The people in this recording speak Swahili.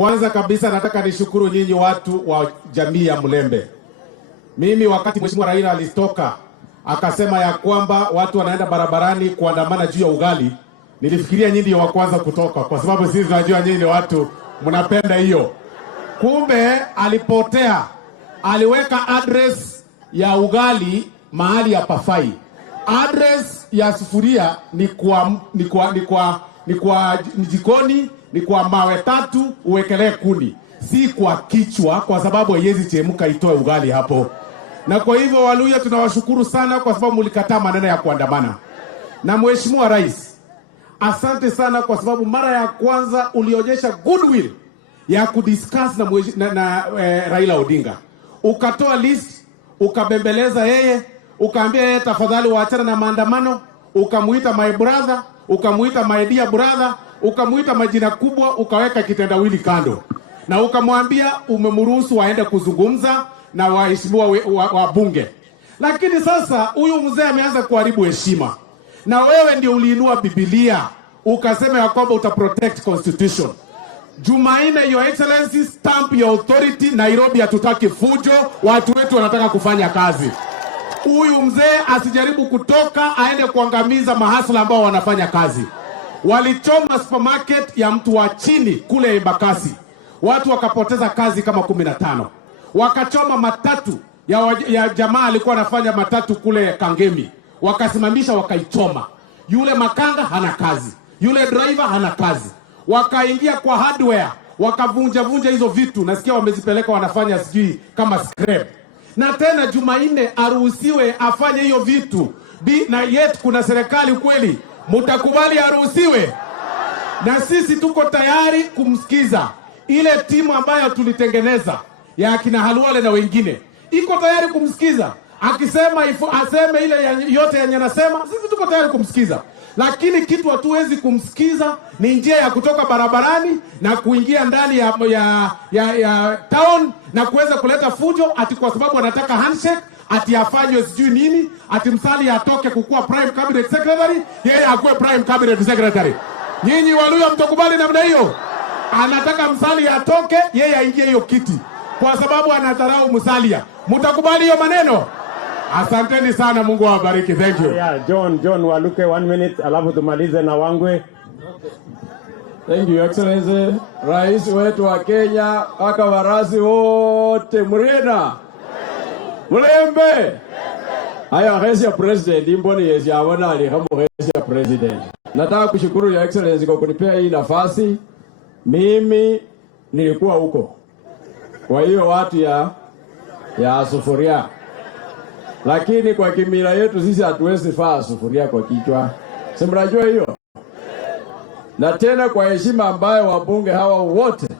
Kwanza kabisa nataka nishukuru nyinyi watu wa jamii ya Mlembe. Mimi wakati Mheshimiwa Raila alitoka akasema ya kwamba watu wanaenda barabarani kuandamana juu ya ugali, nilifikiria nyinyi ndio wa kwanza kutoka, kwa sababu sisi tunajua nyinyi watu mnapenda hiyo. Kumbe alipotea, aliweka address ya ugali mahali ya pafai. Address ya sufuria ni jikoni, ni kwa mawe 3 uwekelee kuni, si kwa kichwa, kwa sababu haiwezi chemka itoe ugali hapo. Na kwa hivyo Waluya tunawashukuru sana kwa sababu mlikataa maneno ya kuandamana. Na Mheshimiwa Rais, asante sana kwa sababu mara ya kwanza ulionyesha goodwill ya kudiscuss na Raila Odinga. Ukatoa list, ukabembeleza yeye, ukaambia yeye tafadhali waachana na maandamano, ukamuita my brother, ukamuita my dear brother, ukamuita majina kubwa, ukaweka kitendawili kando. Na ukamwambia umemruhusu waende kuzungumza na waheshimiwa wa bunge. Lakini sasa huyu mzee ameanza kuharibu heshima. Na wewe ndio uliinua Biblia, ukasema ya kwamba utaprotect constitution. Jumanne, Your Excellency, stamp your authority. Nairobi hatutaki fujo, watu wetu wanataka kufanya kazi. Huyu mzee asijaribu kutoka aende kuangamiza mahasla ambao wanafanya kazi. Walichoma supermarket ya mtu wa chini kule Embakasi, watu wakapoteza kazi kama 15. Wakachoma matatu ya jamaa alikuwa anafanya matatu kule Kangemi, wakasimamisha, wakaichoma. Yule makanga hana kazi, yule driver hana kazi. Wakaingia kwa hardware, wakavunja hizo vitu, nasikia wamezipeleka wanafanya sijui kama scrap. Na tena Jumanne aruhusiwe afanye hiyo vitu. Na yet kuna serikali kweli, mtakubali aruhusiwe? Na sisi tuko tayari kumsikiza. Ile timu ambayo tulitengeneza ya kina Halwale na wengine iko tayari kumsikiza. Akisema aseme ile yote yenye anasema, sisi tuko tayari kumsikiza. Lakini kitu hatuwezi kumsikiza ni njia ya kutoka barabarani na kuingia ndani ya town na kuweza kuleta fujo, ati kwa sababu anataka handshake, ati afanywe sijui nini, ati Msali atoke kukuwa prime cabinet secretary, yeye akuwe prime cabinet secretary. Nyinyi Waluya mtakubali namna hiyo? Anataka Msali atoke, yeye aingie hiyo kiti kwa sababu anadharau Musalia. Mtakubali hiyo maneno? Asanteni sana, Mungu awabariki. Thank you. Yeah, John Waluke 1 minute, alafu tumalize na Wangwe. Thank you, Excellency. Rais wetu wa Kenya, aka warasi wote mrena. Mlembe. Haya, Rais ya President, imboni yesi awana alihamu Rais ya President. Nataka kushukuru ya Excellency kwa kunipea hii nafasi. Mimi nilikuwa huko. Kwa hiyo watu ya sufuria. Lakini kwa kimila yetu sisi hatuwezi faa sufuria kwa kichwa. Si mnajua hiyo? Na tena kwa heshima ambayo wabunge hawa wote